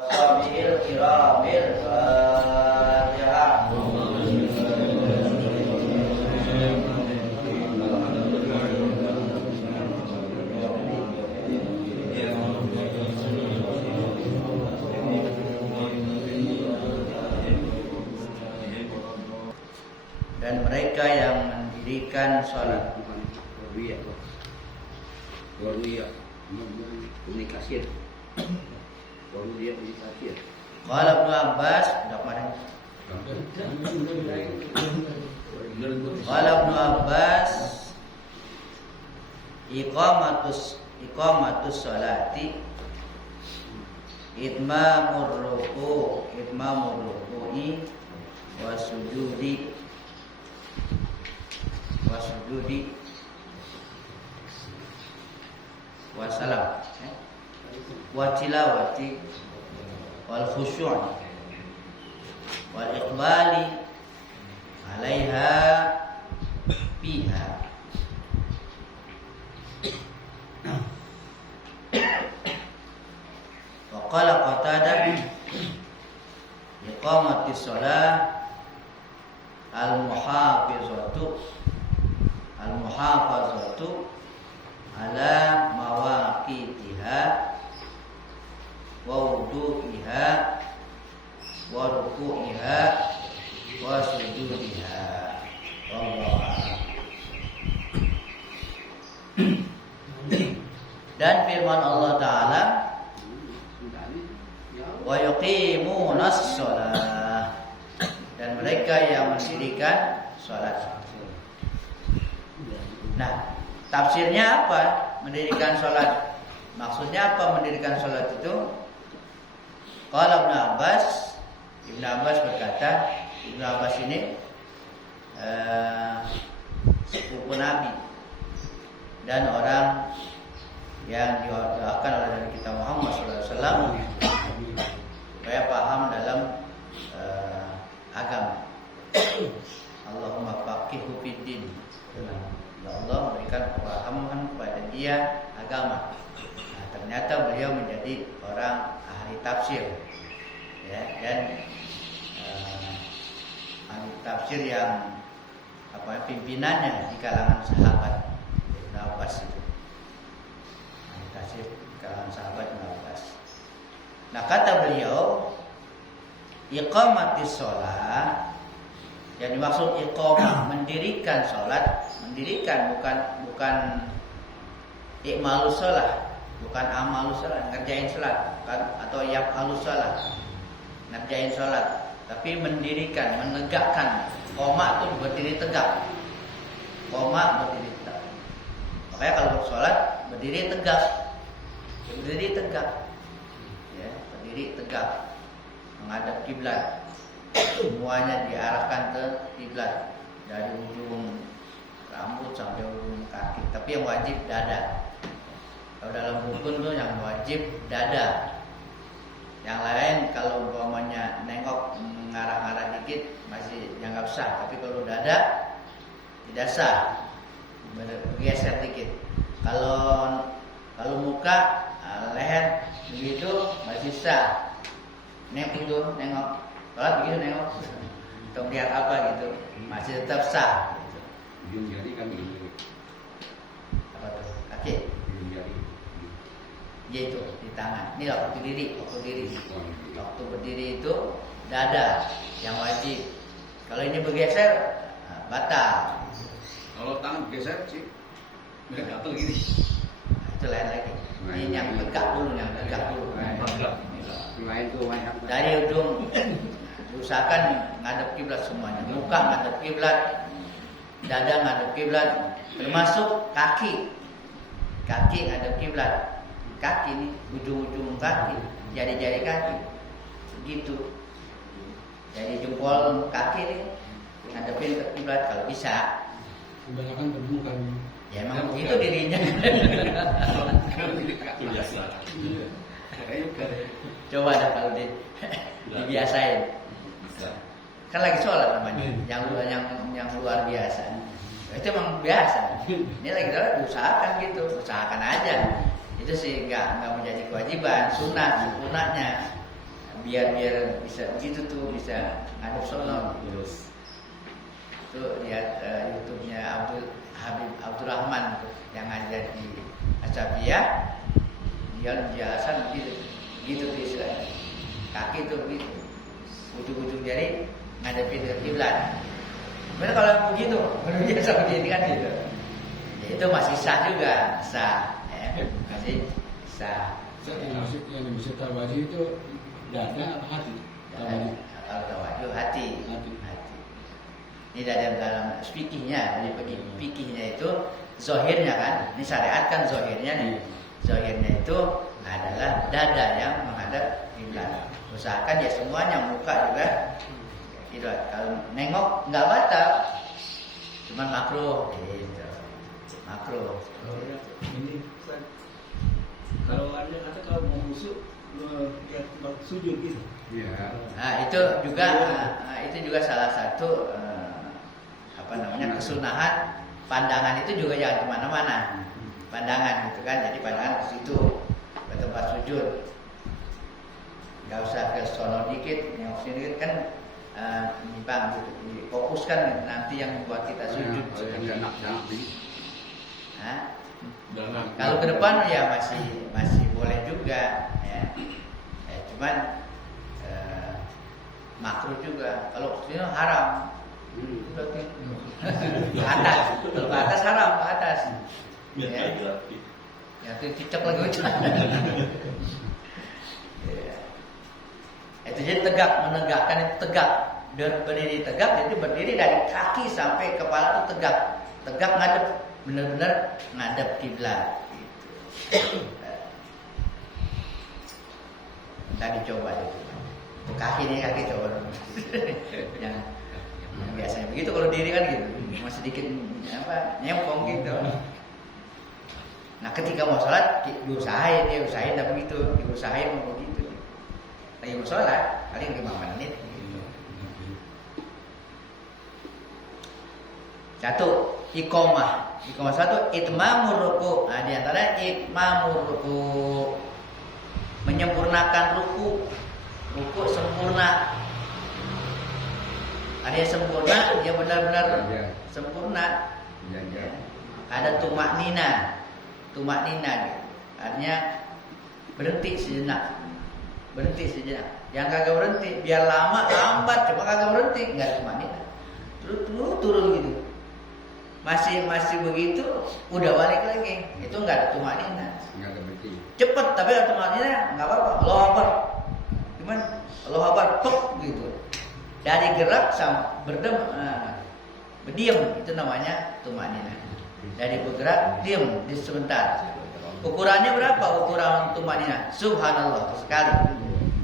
Sabil kiramil Fatihah. Dan mereka yang mendirikan sholat. Komunikasi. Baru dia komunikasi. Qala Ibnu Abbas, Qala Ibnu Abbas, iqamatus sholati itmamur ruku'i wasujudi wasalam wa tilawati wal khusyu' wal iqbali 'alaiha fiha. Wa qala Qatadah iqamatis shalah al-muhafazatu ala mawaqitiha wa wudu'iha wa ruku'iha wa sujudiha. Wallahu a'lam. Dan firman Allah Ta'ala, wa yuqimunas shalah, dan mereka yang mendirikan sholat. Nah, tafsirnya apa mendirikan sholat? Maksudnya apa mendirikan sholat itu? Qala Ibnu Abbas berkata, Ibnu Abbas ini sepupu Nabi dan orang yang didoakan oleh Nabi kita Muhammad SAW supaya paham dalam agama. Allahumma faqihhu fiddin. Ya Allah, berikan pemahaman kepada dia agama. Nah, ternyata beliau menjadi orang ahli tafsir, ya, dan ahli tafsir yang pimpinannya di kalangan sahabat Ibnu Abbas itu. Ahli tafsir di kalangan sahabat Ibnu Abbas. Nah, kata beliau, iqamatis shalah, yang dimaksud iqamah mendirikan sholat, mendirikan bukan ikmalus sholat, bukan amalus sholat, ngerjain sholat, bukan, atau yaf'alus sholat, ngerjain sholat, tapi mendirikan, menegakkan. Qoma itu berdiri tegak, qoma berdiri tegak. Makanya kalau sholat berdiri tegak, ya, berdiri tegak, menghadap kiblat. Semuanya diarahkan ke kiblat dari ujung rambut sampai ujung kaki. Tapi yang wajib dada. Kalau dalam rukun tuh yang wajib dada. Yang lain kalau umpamanya nengok mengarah-arah dikit masih dianggap sah. Tapi kalau dada tidak sah, bergeser dikit. Kalau muka, leher begitu masih sah. Nengok. Kalau begitu nengok, atau melihat apa gitu, masih tetap sah. Ujung jari kan ini. Apa tuh? Kaki. Ujung jari. Yaitu di tangan. Ini waktu berdiri. Waktu berdiri itu dada yang wajib. Kalau ini bergeser, batal. Kalau tangan bergeser sih, nggak gatel gini. Itu lain lagi. Ini yang tegak dulu, Lain tuh dari ujung. Usahakan ngadep kiblat semuanya. Muka ngadep kiblat, dada ngadep kiblat, termasuk kaki. Kaki ngadep kiblat. Kaki ini ujung-ujung kaki, jari-jari kaki. Begitu. Jadi jempol kaki ini ngadepin ke kiblat kalau bisa. Kebanyakan kebukan. Ya emang begitu dirinya. biasa. Coba dah kalau dibiasain. Kan lagi sholat namanya, yang luar biasa. Itu emang biasa. Ini lagi sholat usahakan gitu, usahakan aja. Itu sih nggak menjadi kewajiban, sunatnya. biar bisa begitu tuh, bisa ngadep sono. Tuh lihat YouTube-nya Habib Abdurrahman tuh, yang ngajar di Asabiyah, dia jelasan gitu tuh istilahnya. Kaki tuh begitu, ujung-ujung jari ngadepin ke kiblat. Gimana kalau begitu, biasa begini kan gitu. Ya, itu masih sah juga, sah, ya. Masih sah. Yang bisa tawaji itu dada atau hati? Tawaji. Kalau tawaju hati. Ini dalam fikihnya, jadi fikihnya itu zohirnya kan, ini syariat kan zohirnya nih. Zohirnya itu adalah dada yang menghadap kiblat. Usahakan ya semuanya, muka juga kiblat. Kalau nengok nggak batal, cuman makruh gitu. Makruh. Ini Ustaz, kalau ada kata kalau mau busuk lihat tempat sujud gitu. Iya. Nah, itu juga salah satu kesunahan. Pandangan itu juga jangan kemana-mana. Pandangan gitu kan, jadi pandangan ke situ, ke tempat sujud. Nggak usah ke sono dikit, yang sini dikit kan nyimpang gitu. Fokuskan nanti yang membuat kita sujud. Nah, kalau ke depan ya masih boleh juga ya. Cuman makruh juga. Kalau sini haram. Berarti ke atas. Kalau ke atas haram, ke atas. Ya. Ya itu cicak lagi ucap. Ya. Itu jadi tegak, menegakkan itu tegak. Dan berdiri tegak, jadi berdiri dari kaki sampai kepala itu tegak. Tegak ngadep, benar-benar ngadep kiblat. Gitu. Tadi coba itu. Kaki coba. yang biasanya begitu kalau diri kan gitu, masih sedikit nyempong gitu. Nah ketika mau sholat diusahain tapi begitu, diusahain mau begitu. Lagi mau sholat paling 5 menit. Satu, iqomah. Iqomah satu, itmamur ruku. Nah di antara itmamur ruku, menyempurnakan ruku sempurna. Ada yang sempurna, dia benar-benar sempurna. Ada tumak nina, artinya berhenti sejenak. Yang kagak berhenti, biar lama lambat, cuma kagak berhenti, nggak tumak nina. Turun gitu. Masih begitu, udah balik lagi. Itu nggak ada tumak nina. Nggak berhenti. Cepet, tapi ada tumak nina, nggak apa-apa. Allahu Akbar. Gimana? Allahu Akbar, tuk gitu. Dari gerak sama berdiam itu namanya tumanina. Dari bergerak diam di sebentar. Ukurannya berapa? Ukuran tumanina? Subhanallah sekali.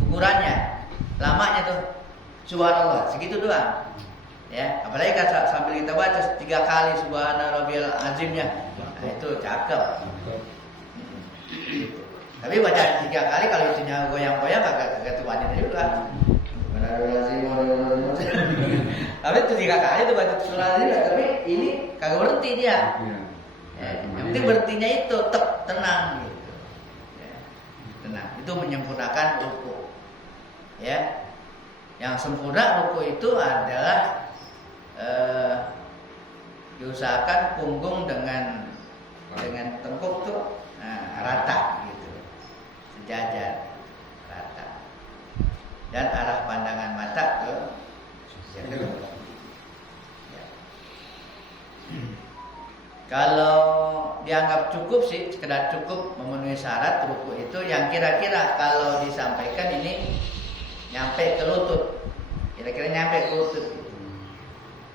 Ukurannya, lamanya tuh subhanallah segitu doang. Ya, apalagi kan sambil kita baca 3 kali subhanarabbiyal azimnya. Nah, itu cakep. Tapi baca 3 kali kalau itunya goyang-goyang kagak tumanina juga. Tapi itu 3 kali itu baca surah ini, tapi ini kagak berhenti dia. Yang penting berhentinya itu tenang gitu. Ya, tenang. Itu menyempurnakan ruku. Ya, yang sempurna ruku itu adalah diusahakan punggung dengan tengkuk tuh rata gitu, sejajar. Dan arah pandangan mata ke ya. Kalau dianggap cukup sih, sekedar cukup memenuhi syarat ruku itu yang kira-kira kalau disampaikan ini nyampe ke lutut. Kira-kira nyampe ke lutut.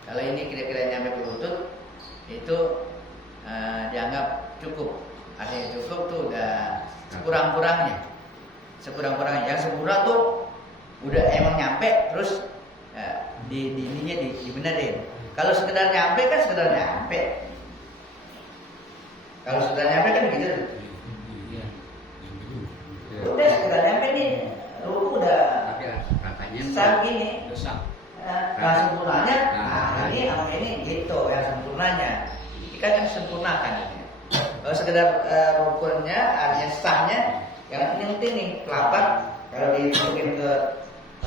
Kalau ini kira-kira nyampe ke lutut itu dianggap cukup. Artinya cukup tuh udah sekurang-kurangnya. Yang sempurna tuh udah emang nyampe, terus dibenerin. Kalau sekedar nyampe kan sekedar nyampe. Kalau sudah nyampe kan begitu tuh. Udah sekedar nyampe nih, ruku udah sah gini. Nah sempurnanya, ini sama ini gitu, yang sempurnanya. Kita kan sempurnakan ini. Kalau sekedar rukunnya, artinya sahnya, yang penting nih telapak Kalau dimasukin ke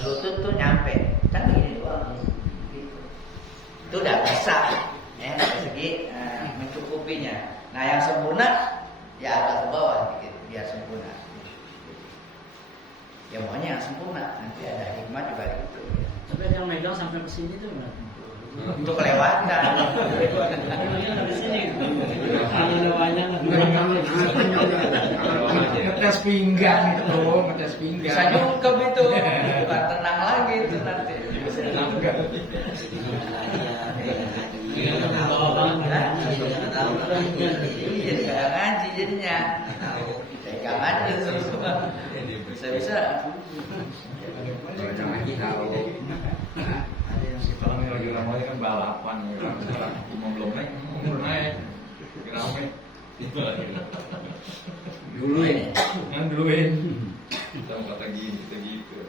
lutut tuh nyampe, kan begini doang. Gitu. Itu udah bisa, ya dari segi mencukupinya. Nah yang sempurna ya atas ke bawah dikit biar sempurna. Ya maunya yang sempurna, nanti ada hikmah juga gitu. Tapi yang megang sampai ke sini tuh enggak? Itu kelewatan. Di sini. Ada banyak. Ngetes pinggang itu, ngetes pinggang. Bisa nyungkep itu, bukan tenang lagi itu nanti. Iya, nggak ngaji jadinya. Pegang aja terus. Bisa-bisa. Jangan ngaji tahu. Kalau lagi ramai kan balapan, belum naik, ramai. Duluin. Kan duluin. Kita kata gini, kita gitu.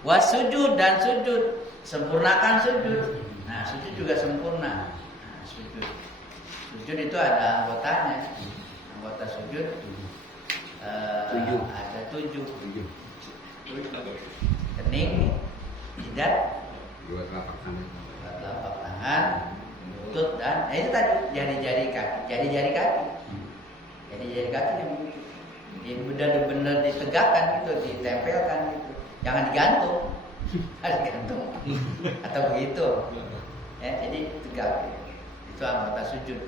Wasujud dan sujud, sempurnakan sujud. Nah, sujud juga sempurna. Nah, sujud itu ada anggotanya. Anggota sujud ada 7. Kening, jidat, Dua telapak tangan, lutut dan itu tadi jari-jari kaki. Jari-jari kaki yang begitu. Jadi benar-benar ditegakkan gitu, ditempelkan gitu. Jangan digantung. Harus digantung. Atau begitu. Ya, jadi tegak. Itu anggota sujud.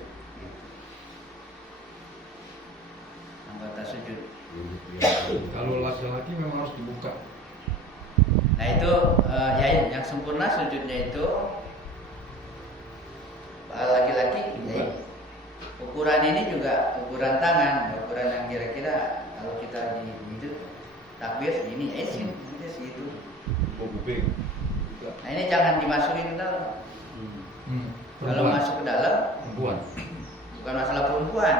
Anggota sujud. Kalau laki-laki memang harus dibuka. Nah itu ya yang sempurna sujudnya itu laki-laki. Ya, ukuran ini juga ukuran tangan, ukuran yang kira-kira kalau kita di itu takbir ini sini segitu. Bobek. Nah ini jangan dimasukin ke dalam. Kalau masuk ke dalam, Perempuan. bukan masalah perempuan.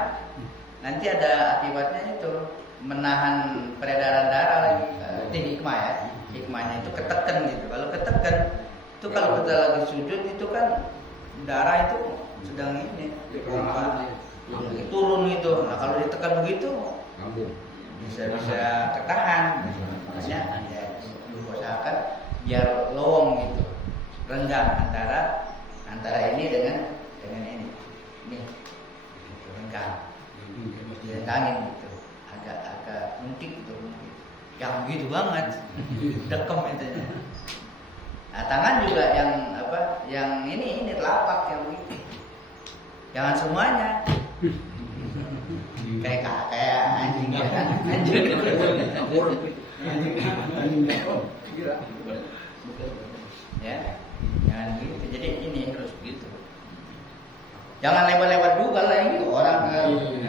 Nanti ada akibatnya itu menahan peredaran darah lagi. Itu hikmah ya. Hikmahnya itu ketekan gitu. Kalau ketekan itu kalau kita lagi sujud itu kan darah itu sedang ini dipompa, turun itu. Nah kalau ditekan begitu bisa ketahan. Makanya ya diusahakan biar lowong gitu, renggang antara ini dengan ini gitu, renggang, direngangin gitu, agak mungkin gitu. Yang begitu banget, dekem itu. Nah, tangan juga yang ini telapak yang begitu. Jangan semuanya. Kayak anjing ya kan? Anjing. Ya, jangan gitu. Jadi ini harus begitu. Jangan lebar-lebar juga lah ini orang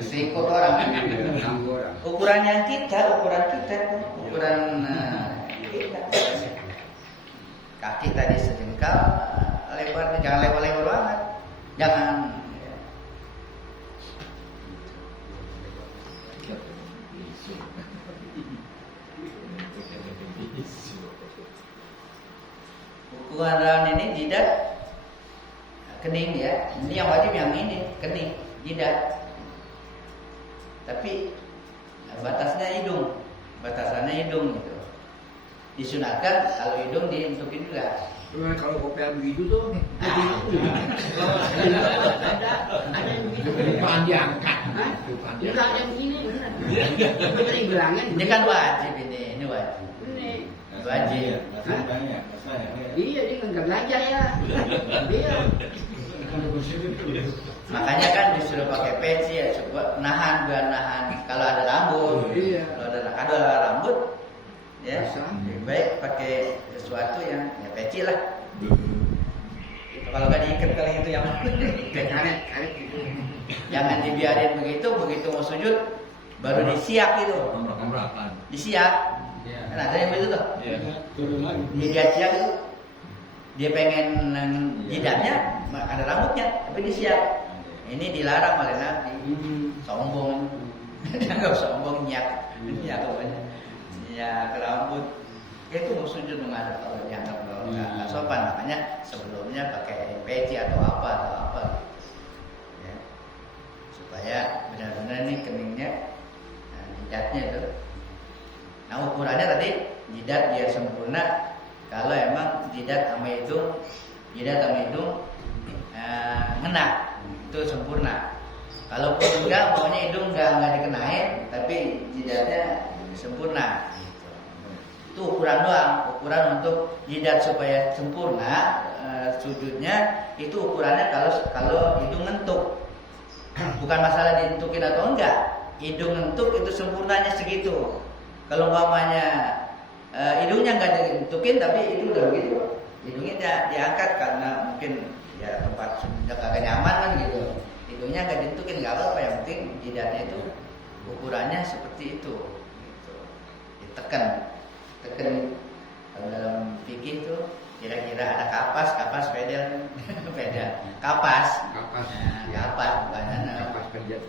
serikut orang. Ukuran kita, ukuran kita. Kaki tadi sejengkal, lebarnya jangan lebar-lebar banget. Jangan. Ukuran dalam ini jidat, kening ya. Ini yang wajib yang ini kening, jidat. Tapi batasnya hidung, batasannya hidung gitu. Disunahkan kalau hidung dientukin juga. Kalau kopi begitu tuh, Ada yang begitu. Depan diangkat. Enggak ada yang begini benar. Benar bilangnya. Ini kan wajib ini wajib. Ini. Wajib. Iya dia enggak belanja ya. Dia. Makanya kan disuruh pakai peci ya, coba nahan biar nahan. Kalau ada rambut, Iya. kalau ada rambut, ya lebih baik pakai sesuatu yang ya peci lah. Kalau nggak diikat kali itu yang Karet gitu. jangan dibiarin begitu mau sujud baru disiak itu, Kombrakan. disiak. Kan ada yang begitu tuh. Iya. Turun lagi. Dia siak itu, dia pengen jidatnya ada rambutnya, tapi disiak. Ini dilarang oleh Nabi. Sombong. Dianggap sombong nyak apanya? Ya rambut. Itu mau sujud menghadap Allah, dianggap kalau nggak sopan. Makanya sebelumnya pakai peci atau apa. Ya. Supaya benar-benar nih keningnya jidatnya itu. Nah ukurannya tadi jidat biar sempurna. Kalau emang jidat sama hidung ngena itu sempurna. Kalaupun enggak, pokoknya hidung enggak dikenain, tapi jidatnya sempurna. Itu ukuran doang, ukuran untuk jidat supaya sempurna sujudnya itu ukurannya kalau hidung ngentuk. Bukan masalah dientukin atau enggak, hidung ngentuk itu sempurnanya segitu. Kalau umpamanya hidungnya enggak dientukin tapi itu udah begitu, hidungnya diangkat karena mungkin ya tempat sujudnya kagak nyaman kan gitu. Hidungnya enggak dientukin enggak apa-apa, yang penting jidatnya itu ukurannya seperti itu. Gitu. Ditekan kalau dalam fikih itu kira-kira ada kapas pedal kapas bukan Pas kerja.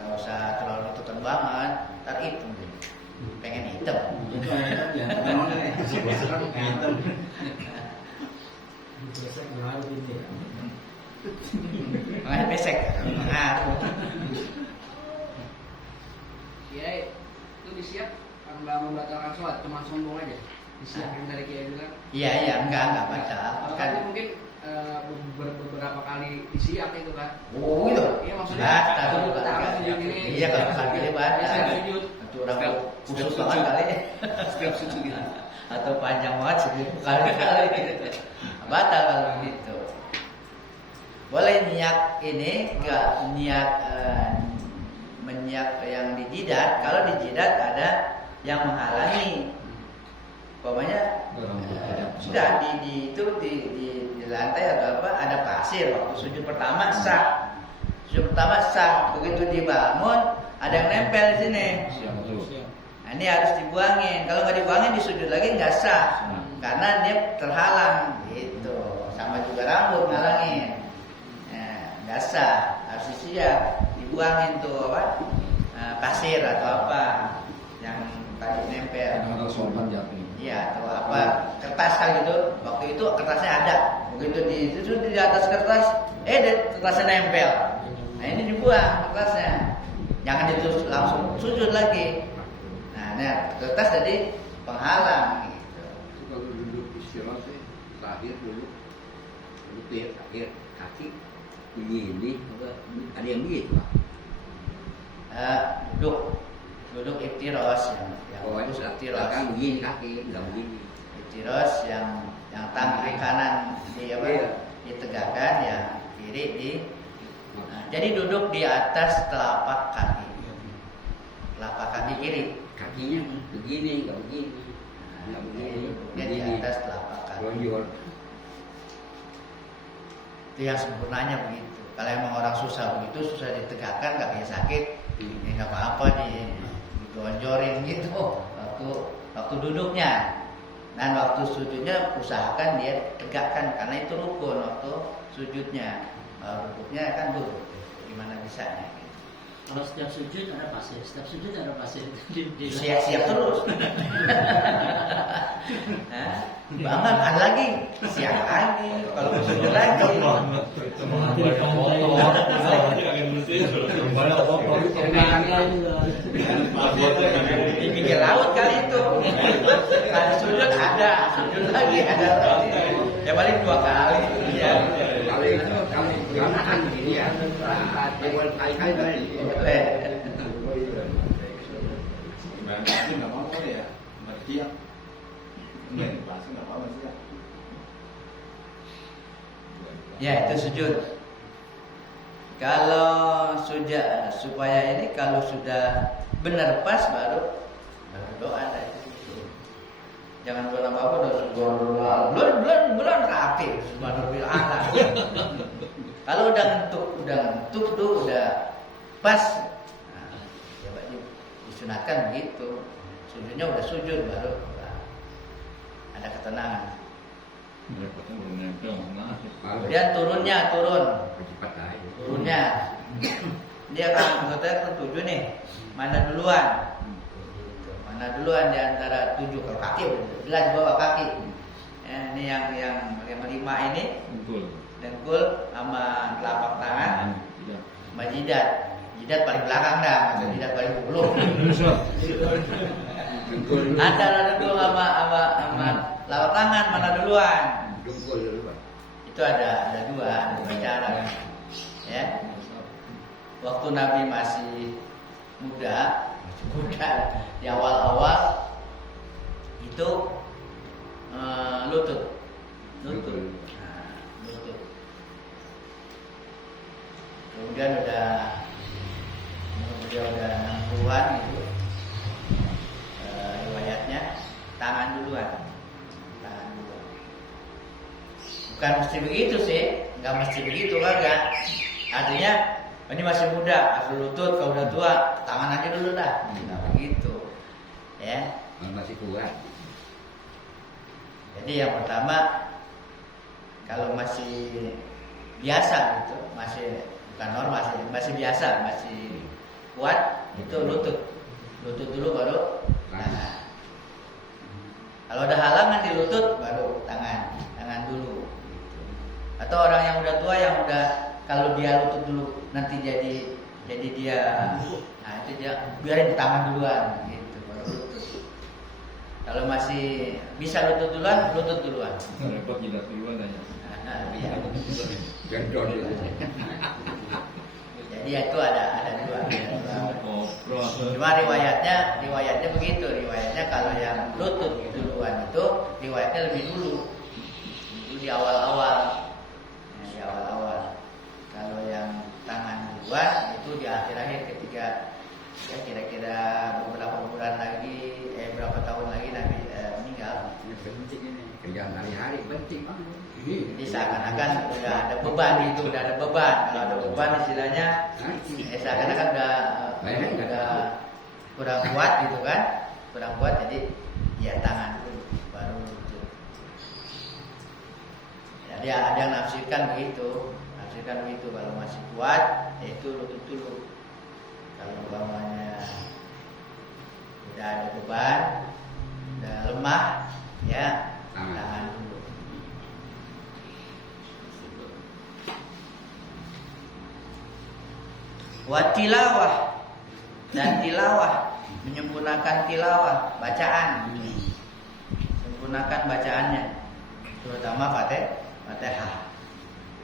nggak usah terlalu ditekan banget, ntar hitam pengen hitam Biasa ngaruh ini ya. makanya pesek ngaruh. Ya, itu disiap nggak membatalkan sholat, cuma sombong aja. Disiap yang dari Kiai bilang. Iya enggak batal Kan kan. mungkin beberapa kali disiap itu kan. Oh gitu. Iya maksudnya. Batal. Iya kalau kali batal. Sujud. Itu orang khusus banget kali. Setiap sujud gitu. Atau panjang banget 1000 kali gitu. Batal kalau begitu. Boleh niat ini enggak niat menyiap yang di jidat. Kalau di jidat ada yang menghalangi. Pokoknya sudah di lantai atau apa ada pasir waktu sujud pertama sah. Begitu dibangun ada yang nempel di sini. Nah, ini harus dibuangin. Kalau nggak dibuangin di sujud lagi nggak sah karena dia terhalang gitu. Sama juga rambut ngalangin. Nah, nggak sah, harus disiap, dibuangin tuh apa pasir atau apa yang tadi nempel. Ada sorban jatuh. Iya, atau apa kertas kan gitu. Waktu itu kertasnya ada. Begitu di atas kertas, kertasnya nempel. Nah ini dibuang kertasnya. Jangan ditulis langsung sujud lagi. Nah kertas jadi penghalang gitu. Kalau duduk istirahat sih, terakhir dulu terakhir kaki begini, ada yang begitu Pak. Duduk iftiros yang Itu iftiros. kan begini kaki, nggak begini. Iftiros yang tangan kanan ditegakkan, yang kiri jadi duduk di atas telapak kaki kiri. Kakinya begini, nggak begini. Nggak begini. Dia di atas telapak kaki. Lonjor. Itu yang sempurnanya begitu. Kalau emang orang susah begitu, susah ditegakkan, kakinya sakit, ya nggak apa-apa digonjorin gitu waktu duduknya. Dan waktu sujudnya usahakan dia tegakkan karena itu rukun waktu sujudnya. Rukuknya kan duduk. Gimana bisanya? Kalau setiap sujud ada pasir, Siap terus. Bangun ada lagi, siap lagi. Kalau mau sujud lagi. Di pinggir laut kali itu. Kalau sujud ada, sujud lagi ada lagi. Ya paling 2 kali. Ya. Kalau itu kalau gerakan begini ya, kali-kali dari. Boleh. Itu nggak mau ya, bertiap. Enggak dibahas nggak apa-apa sih ya. Ya itu sujud. Kalau sudah supaya ini kalau sudah benar pas baru doa dari situ. Jangan buat apa-apa bulan rapi subhanallah ala. Kalau udah ngentuk tuh udah pas. Nah, coba disunatkan begitu. Sujudnya udah sujud baru ada ketenangan. Kemudian turunnya Cepat aja. turunnya dia kan anggotanya kan 7 nih, mana duluan di antara 7. Kalau kaki jelas bawa kaki ya, ini yang 5 ini dengkul sama telapak tangan sama jidat jidat paling belakang dah, atau jidat paling belum. Antara duduk sama lawak tangan mana duluan? Dengkul dulu Pak. Itu ada dua cara. Ya. Waktu Nabi masih muda di awal-awal itu lutut. Nah, lutut. Kemudian dia udah 60-an gitu. Riwayatnya tangan duluan. Bukan mesti begitu sih, nggak mesti begitu kagak. Artinya ini masih muda, asal lutut, kalau udah tua tangan aja dulu dah. Nggak begitu, ya. Masih kuat. Jadi yang pertama kalau masih biasa gitu, masih bukan normal, masih biasa, masih kuat, itu lutut dulu baru tangan. Kalau ada halangan di lutut baru tangan dulu. Atau orang yang udah tua yang udah kalau dia lutut dulu nanti jadi dia, nah itu dia biarin tangan duluan gitu baru lutut. Kalau masih bisa lutut duluan. Repot jidat duluan aja. Iya. Gendon itu. Jadi itu ada dua. Cuma riwayatnya begitu. Riwayatnya kalau yang lutut duluan itu riwayatnya lebih dulu. Itu di awal-awal. Di awal-awal. Kalau yang tangan duluan itu di akhir-akhir ketika ya kira-kira beberapa bulan lagi, berapa tahun lagi Nabi meninggal. Ini penting ini. Kerjaan hari-hari penting banget. Jadi seakan-akan udah ada beban itu, udah ada beban. Kalau ada beban istilahnya, seakan-akan udah kurang kuat gitu kan, kurang kuat. Jadi ya tangan dulu, baru lutut. Jadi ada yang nafsirkan begitu. Kalau masih kuat, yaitu lutut dulu. Kalau umpamanya udah ada beban, udah lemah, ya tangan dulu. Wa tilawah, dan tilawah, menyempurnakan tilawah, bacaan, sempurnakan bacaannya, terutama Fatihah,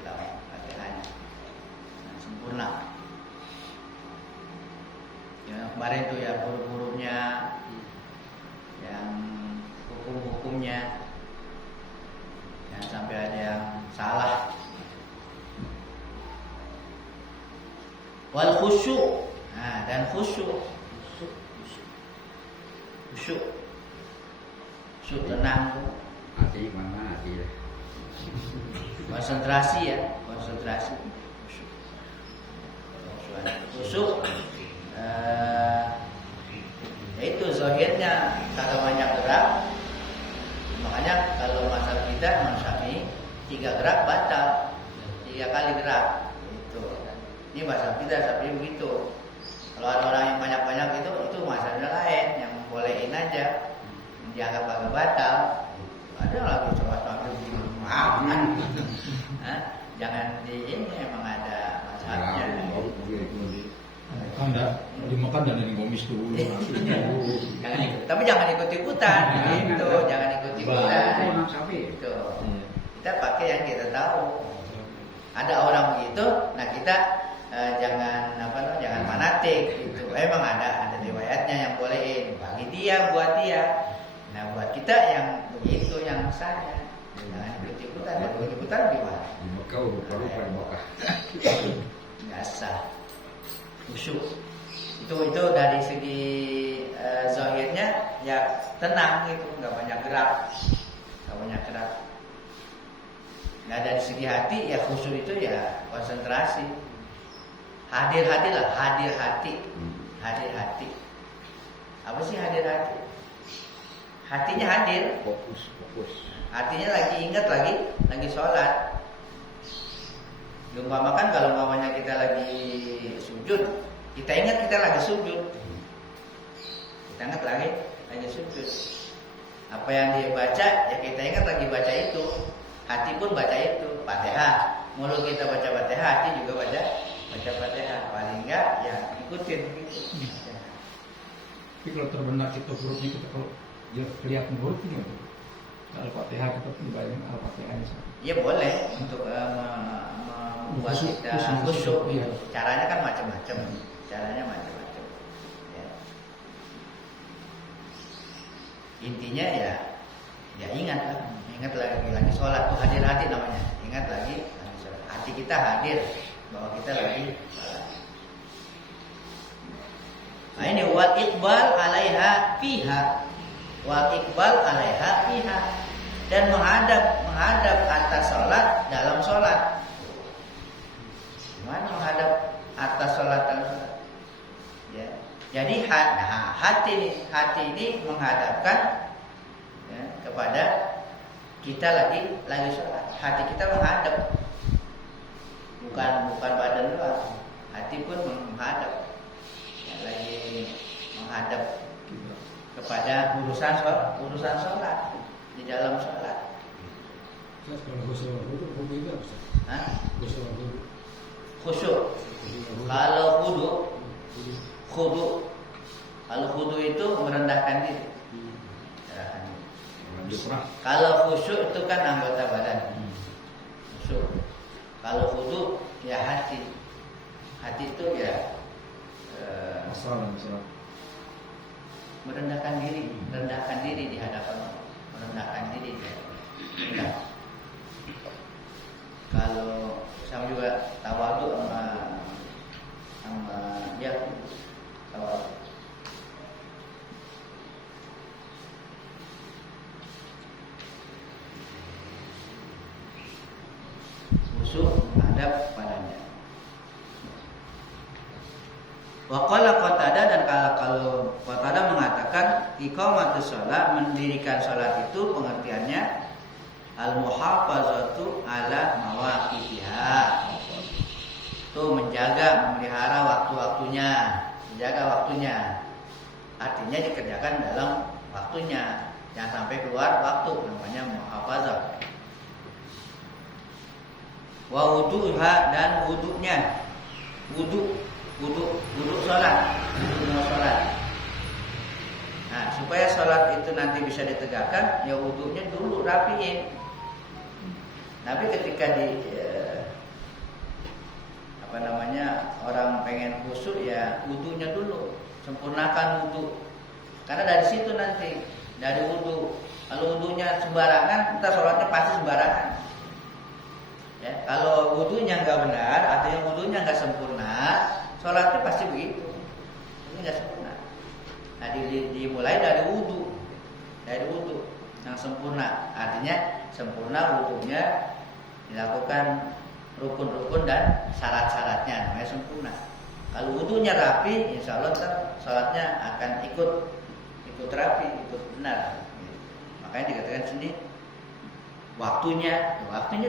tilawah Fatihahnya, sempurna. Ya, kemarin tuh ya huruf-hurufnya, yang hukum-hukumnya, jangan sampai ada yang salah. Wal khusyuk, nah, dan khusyuk tenang tuh. Hati mana hati? Konsentrasi. Khusyuk, itu zahirnya kalau banyak gerak. Makanya kalau masalah kita Syafi'i 3 gerak batal, 3 kali gerak. Ini masalah kita tapi begitu. Kalau ada orang yang banyak-banyak itu masalahnya lain, yang bolehin aja, dianggap agak batal. Ada lagi coba sambil maafkan. Jangan di ini emang ada masalahnya. Kan dimakan dan dari gomis dulu. Jangan ikut, tapi jangan ikut-ikutan gitu, jangan ikut-ikutan. Gitu. Kita pakai yang kita tahu. Ada orang begitu, nah kita jangan fanatik gitu. Emang ada riwayatnya yang bolehin bagi dia, buat dia. Nah buat kita yang begitu yang saya jangan ikut-ikutan gimana? Kau baru Mekah. Biasa. Khusyuk. Itu dari segi zahirnya ya tenang gitu, nggak banyak gerak. Nah dari segi hati ya khusyuk itu ya konsentrasi. Hadir hati. Apa sih hadir hati? Hatinya hadir. Fokus. Hatinya lagi ingat lagi sholat. Diumpamakan kalau umpamanya kita lagi sujud, kita ingat kita lagi sujud. Kita ingat lagi sujud. Apa yang dia baca, ya kita ingat lagi baca itu. Hati pun baca itu, Fatihah. Mulut kita baca Fatihah, hati juga baca baca Fatihah, paling enggak ya ikutin gitu. Tapi kalau terbenak itu hurufnya kita kalau kelihatan huruf itu gimana? Al-Fatihah kita dibayangin Al-Fatihahnya. Ya boleh untuk membuat kita khusyuk. Iya. Caranya kan macam-macam. Caranya macam-macam. Ya. Intinya ya ingat lagi sholat tuh hadir namanya. Ingat lagi sholat. Hati kita hadir bahwa kita lagi sholat. Nah ini wal iqbal alaiha fiha. Wal iqbal alaiha fiha. Dan menghadap atas sholat dalam sholat. Gimana menghadap atas sholat dalam sholat? Ya. Jadi hati ini menghadapkan ya, kepada kita lagi sholat. Hati kita menghadap, bukan badan doang. Hati pun menghadap, ya, lagi menghadap kepada urusan sholat. Di dalam sholat. Kalau khusyuk itu apa? Hah? Khusyuk. Kalau khudu itu merendahkan diri. Kalau khusyuk itu kan anggota badan. Khusyuk. Kalau khudu ya hati. Hati itu ya merendahkan diri di hadapan Allah. Merendahkan diri ya. Kalau sama juga tawadu sama dia tawadu. Khusyuk menghadap padanya. Waqala Qatadah, dan kalau Qatadah mengatakan iqamatus shalah, mendirikan salat itu pengertiannya al-muhafazatu ala mawaqifiha. Itu memelihara waktu-waktunya, menjaga waktunya. Artinya dikerjakan dalam waktunya, jangan sampai keluar waktu, namanya muhafazah. Wa wuduha, dan wuduknya. Wuduk sholat. Nah, supaya sholat itu nanti bisa ditegakkan, ya wuduknya dulu rapiin. Tapi ketika orang pengen khusyuk, ya wuduknya dulu, sempurnakan wuduk. Karena dari situ nanti, dari wuduk. Kalau wuduknya sembarangan, kita sholatnya pasti sembarangan. Ya, kalau wuduknya nggak benar, atau yang wuduknya nggak sempurna, sholatnya pasti begitu. Ini nggak sempurna. Nah, dimulai dari wudhu yang sempurna. Artinya sempurna wudhunya dilakukan rukun-rukun dan syarat-syaratnya, namanya sempurna. Kalau wudhunya rapi, insya Allah sholatnya akan ikut rapi, ikut benar. Makanya dikatakan sini waktunya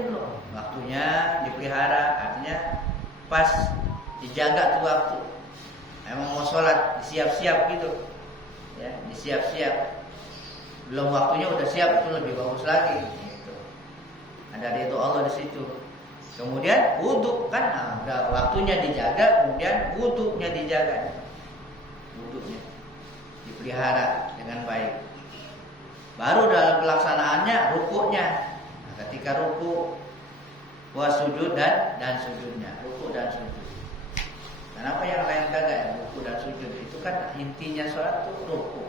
dulu, waktunya dipelihara, artinya pas dijaga tuh waktu. Emang mau sholat disiap-siap gitu, ya disiap-siap. Belum waktunya udah siap, itu lebih bagus lagi. Gitu. Ada ridho Allah di situ. Kemudian wudhu kan, udah waktunya dijaga, kemudian wudhunya dijaga, wudhunya dipelihara dengan baik. Baru dalam pelaksanaannya rukuknya. Nah, ketika ruku, sujud dan sujudnya, ruku dan sujud. Kenapa yang lain kagak ruku dan sujud? Itu kan intinya sholat itu ruku.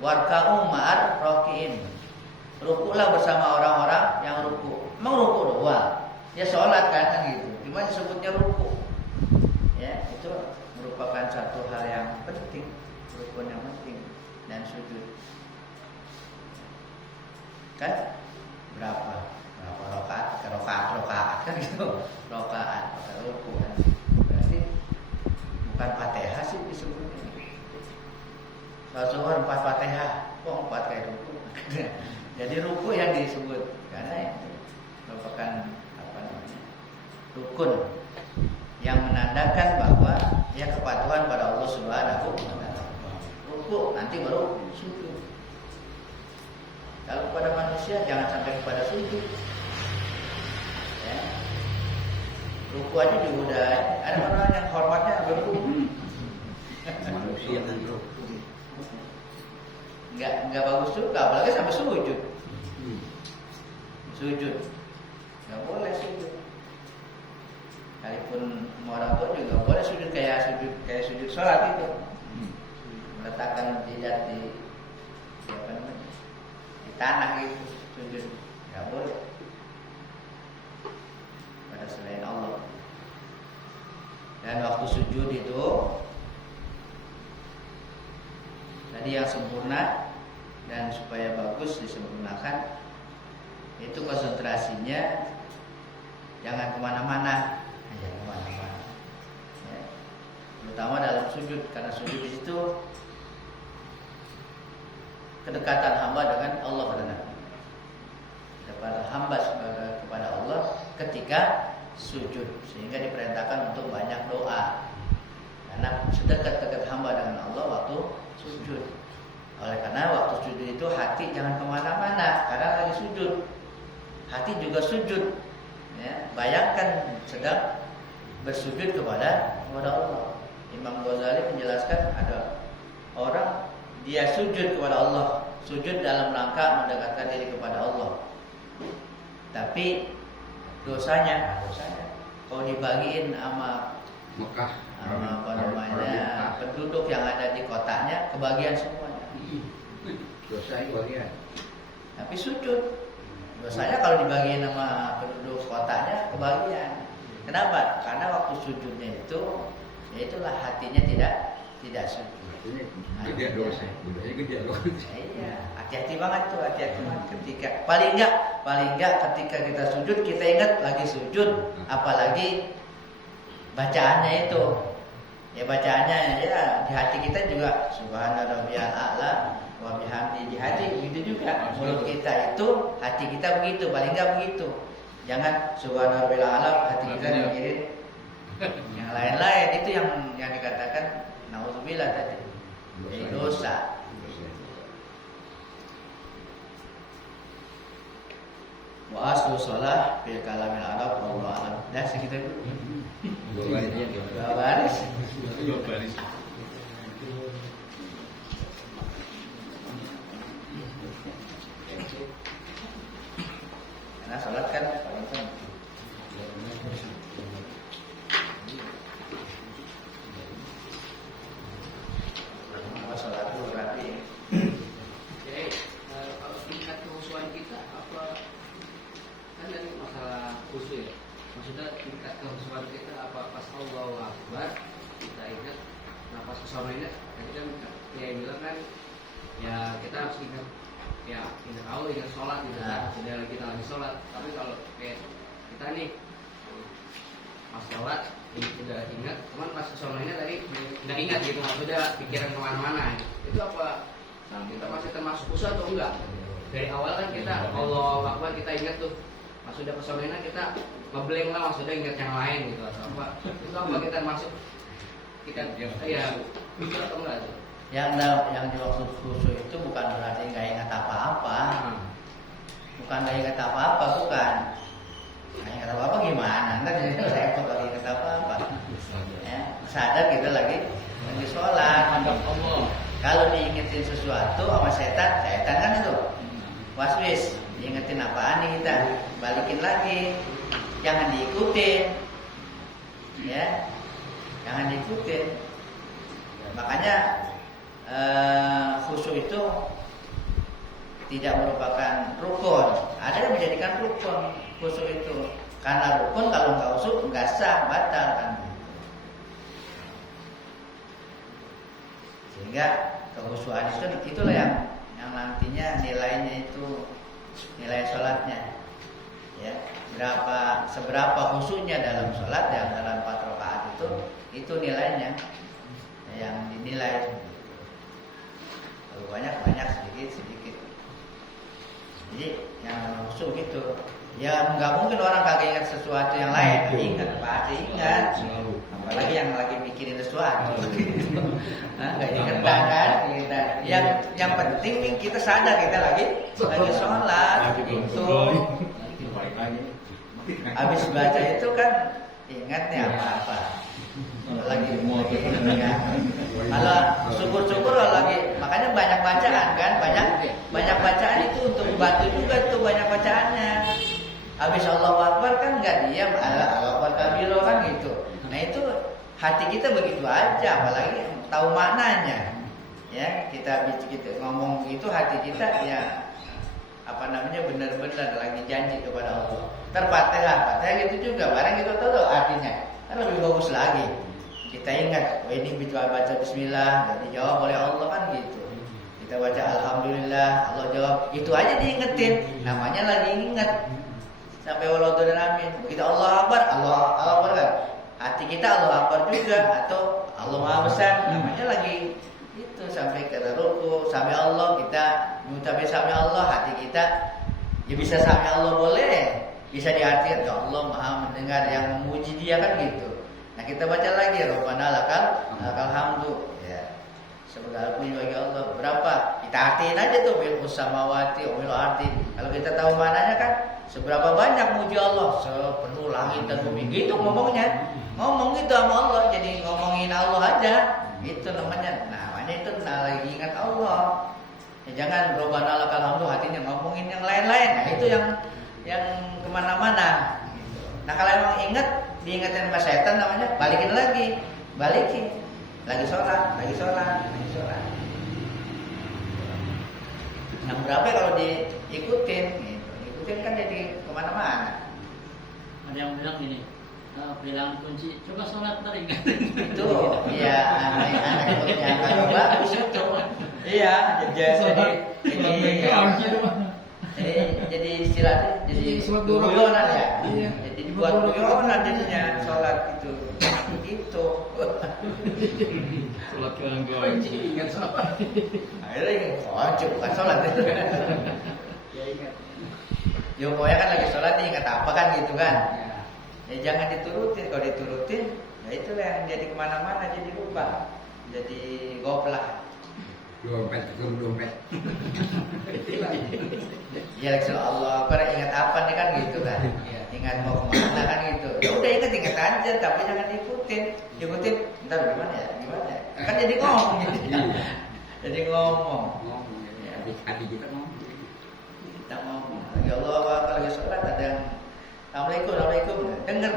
Warka'u ma'ar rokiin. Rukulah bersama orang-orang yang ruku. Emang ruku doang? Ya sholat kan gitu. Cuma disebutnya ruku. Ya, itu merupakan satu hal yang penting, rukun yang penting, dan sujud. Kan berapa rokaat kan gitu, rokaat ruku kan. Berarti bukan Fatihah sih disebutnya. Soal 4 Fatihah, kok 4 kayak ruku. Jadi ruku yang disebut karena itu merupakan rukun yang menandakan bahwa ya kepatuhan pada Allah Subhanahu wa taala. Ruku nanti baru sujud. Kalau pada manusia jangan sampai kepada sujud. Ya. ruku aja juga udah ada orang yang hormatnya berruku. Manusia kan bro. Nggak bagus juga, apalagi sampai sujud. Sujud nggak boleh sujud. Sekalipun orang tua juga boleh sujud kayak sujud sholat itu. Meletakkan jidat di apa namanya, di tanah gitu sujud, nggak boleh pada selain Allah. Dan waktu sujud itu tadi yang sempurna dan supaya bagus disempurnakan itu konsentrasinya jangan kemana-mana, jangan kemana-mana. Ya. Terutama dalam sujud, karena sujud di situ kedekatan hamba dengan Allah kepada hamba kepada Allah ketika sujud, sehingga diperintahkan untuk banyak doa karena sedekat-dekat hamba dengan Allah waktu sujud. Oleh karena waktu sujud itu hati jangan kemana-mana karena lagi sujud, hati juga sujud. Ya, bayangkan sedang bersujud kepada Allah. Imam Ghazali menjelaskan ada orang dia sujud kepada Allah, sujud dalam rangka mendekatkan diri kepada Allah. Tapi dosanya kalau dibagiin sama Mekah, apa namanya penduduk yang ada di kotanya kebagian semuanya. dosa itu bagian. Tapi sujud dosanya kalau dibagiin sama penduduk kotanya kebagian. Kenapa? Karena waktu sujudnya itu, ya itulah hatinya tidak sujud. Artinya gede dosa, dosanya gede loh. Iya, hati-hati banget tuh, hati-hati banget ketika paling enggak ketika kita sujud kita ingat lagi sujud, apalagi bacaannya itu. Ya bacaannya ya di hati kita juga subhana rabbiyal a'la wa bihamdihi hati begitu juga. Mulut kita itu, hati kita begitu, paling enggak begitu. Jangan subhana rabbiyal a'la hati kita mikirin yang lain-lain. Itu yang dikatakan naudzubillah tadi. Jadi dosa. Wa aslu shalah fil kalamil arab wallahu a'lam. Dah segitu dulu. Dua baris. Karena salat kan paling penting. Salat itu berarti Oke, kalau tingkat kehusuan kita apa? Kan tadi masalah khusyuk ya. Maksudnya tingkat kehusuan kita apa pas Allahu Akbar kita ingat, nah pas kesana ingat, tadi kan dia bilang kan ya kita harus ingat, ya ingat Allah, ingat sholat gitu kan. Sudah kita lagi sholat, tapi kalau kayak kita nih pas sholat ini udah ingat, cuman pas kesana ingat tadi nggak ingat gitu, maksudnya pikiran kemana-mana. Itu apa? Nah, kita masih termasuk khusyuk atau enggak? Dari awal kan kita Allahu Akbar kita ingat tuh, pas sudah kesana kita ngeblank lah, maksudnya ingat yang lain gitu atau apa? Itu apa kita masuk kita ya mikir atau enggak tuh? yang dimaksud khusyuk itu bukan berarti nggak ingat apa-apa. Bukan nggak ingat apa-apa, bukan. Nggak ingat apa-apa gimana? Ntar jadi repot lagi ingat apa-apa. Ya, sadar kita lagi sholat. Kalau diingetin sesuatu sama setan kan itu waswis, diingetin apaan nih kita, balikin lagi, jangan diikutin, ya, jangan diikutin. Makanya khusyuk itu tidak merupakan rukun. Ada yang menjadikan rukun khusyuk itu, karena rukun kalau nggak khusyuk nggak sah, batal kan. Sehingga kekhusyuan itulah yang nantinya nilainya itu nilai sholatnya, ya, seberapa khusyuknya dalam sholat dan dalam 4 rakaat itu nilainya yang dinilai. Kalau banyak sedikit. Jadi yang khusyuk gitu, ya nggak mungkin orang kagak ingat sesuatu yang lain, ingat pasti ingat. Apalagi yang lagi mikirin sesuatu, nggak ingat banget. Yang penting nih kita sadar kita lagi sholat. Itu habis baca itu kan ingatnya apa-apa. Lagi ya. Kalau syukur-syukur lagi, makanya banyak bacaan kan, banyak bacaan itu untuk membantu juga tuh banyak bacaannya. Habis Allahu Akbar kan nggak diam, Allahu Akbar kabiro kan gitu. Nah itu hati kita begitu aja, apalagi tahu maknanya. Ya kita ngomong gitu hati kita ya benar-benar lagi janji kepada Allah. Fatihah gitu juga, barang kita tahu artinya, kan lebih bagus lagi. Kita ingat, ini baca Bismillah, dan dijawab oleh Allah kan gitu. Kita baca Alhamdulillah, Allah jawab, itu aja diingetin, namanya lagi ingat. Sampai walau dan amin. Kita Allah Akbar kan. Hati kita Allah Akbar juga, atau Allah Maha Besar, namanya lagi itu sampai ke ruku, sampai Allah kita mengucapkan sampai Allah, hati kita ya bisa sampai Allah boleh, bisa diartikan ya Allah Maha mendengar yang memuji Dia kan gitu. Nah kita baca lagi Rabbana lakal hamdu ya. Segala puji bagi Allah. Berapa? Kita artiin aja tuh bil samawati wa bil ardi. Kalau kita tahu maknanya kan seberapa banyak muji Allah sepenuh langit dan bumi. Gitu ngomongnya. Ngomong gitu sama Allah, jadi ngomongin Allah aja. Itu namanya itu lagi ingat Allah. Ya, jangan Rabbana lakal hamdu hatinya ngomongin yang lain-lain. Nah, itu yang kemana-mana. Gitu. Nah kalau emang diingetin sama setan namanya balikin lagi. Lagi sholat. Yang berapa kalau diikutin, gitu. Ikutin kan jadi kemana-mana. Ada yang bilang gini, bilang kunci, coba sholat tadi kan? Itu, iya, anak-anak bagus itu. Iya, jadi istilahnya, jadi guyonan ya. Iya. Jadi buat guyonan jadinya sholat itu. Gitu. Sholat kan kunci ingat sholat. Akhirnya ingat kunci bukan sholat. Ya ingat. Ya pokoknya kan lagi sholat ingat apa kan gitu kan. Ya jangan diturutin, kalau diturutin ya itulah yang jadi kemana-mana, jadi lupa, jadi goblak. Dompet. Ya Allah, pada ingat apa nih kan gitu kan. Ingat mau kemana kan gitu. Ya udah ingat aja, tapi jangan ikutin. Ntar gimana ya? Kan jadi ngomong gitu. Jadi ngomong. Ya, hati kita ngomong. Kita ngomong. Ya Allah, kalau lagi sholat ada yang Assalamualaikum. Dengar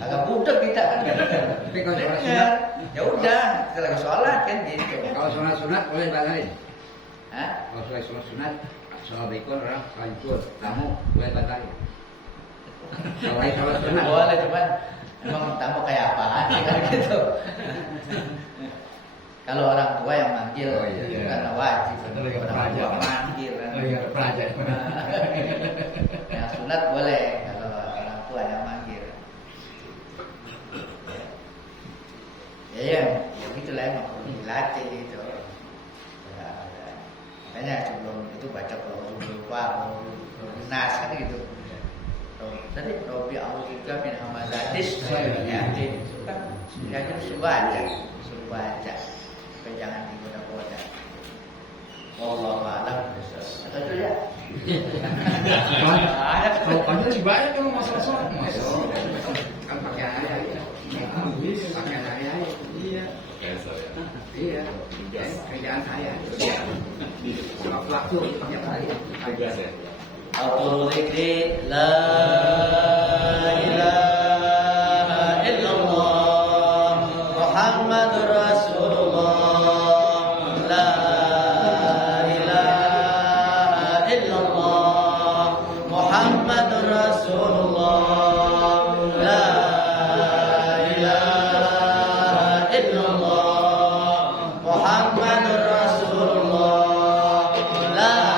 agak budak kita kan. Tapi kalau sholat Dengar. Ya udah, kita lagi sholat kan gitu. Kalau sholat sunat boleh batalin. Hah? Kalau sholat sunat, assalamualaikum orang lanjut, kamu boleh batalin. Kalau lagi sholat sunat Boleh, cuman emang tamu kayak apaan sih kan gitu. Kalau orang tua yang manggil, Oh, iya. itu karena wajib. Ada lagi Orang peraja. tua manggil kan. Lagi ada peraja. Yang sunat boleh kalau orang tua yang manggil. Ya begitulah emang perlu dilatih gitu. Ya. Makanya sebelum itu baca kalau lupa, nas kan gitu. Tadi Robi Auzika min hamazatis ya itu kan suruh baca. Tapi jangan digoda-goda. Wallahu a'lam. Atau itu ya. Kalau panjang sih banyak yang masalah sholat mas. kan pakai ayat. Pakai ayat. Iya. Kerjaan saya. Kalau waktu pakai ayat. Aku zikri la ilaha illallah Muhammadur Rasulullah la ilaha illallah Muhammadur Rasulullah la ilaha illallah Muhammadur Rasulullah la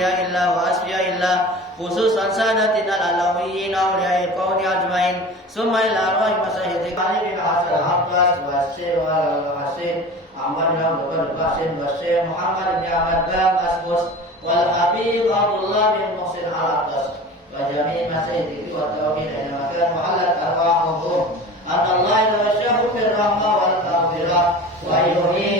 أنبياء الله وأصفياء الله خصوصا سادتنا العلويين أولياء الكون أجمعين ثم إلى أرواح مشايخ علي بن حسن العباس والشيخ والحسين أحمد بن عبد القاسم والشيخ محمد بن أحمد بن أسمس والحبيب عبد الله بن محسن العباس وجميع مشايخه والتوحيد حينما كان محلت أرواحهم أن الله يتوشاه بالرحمة والمغفرة ويحيي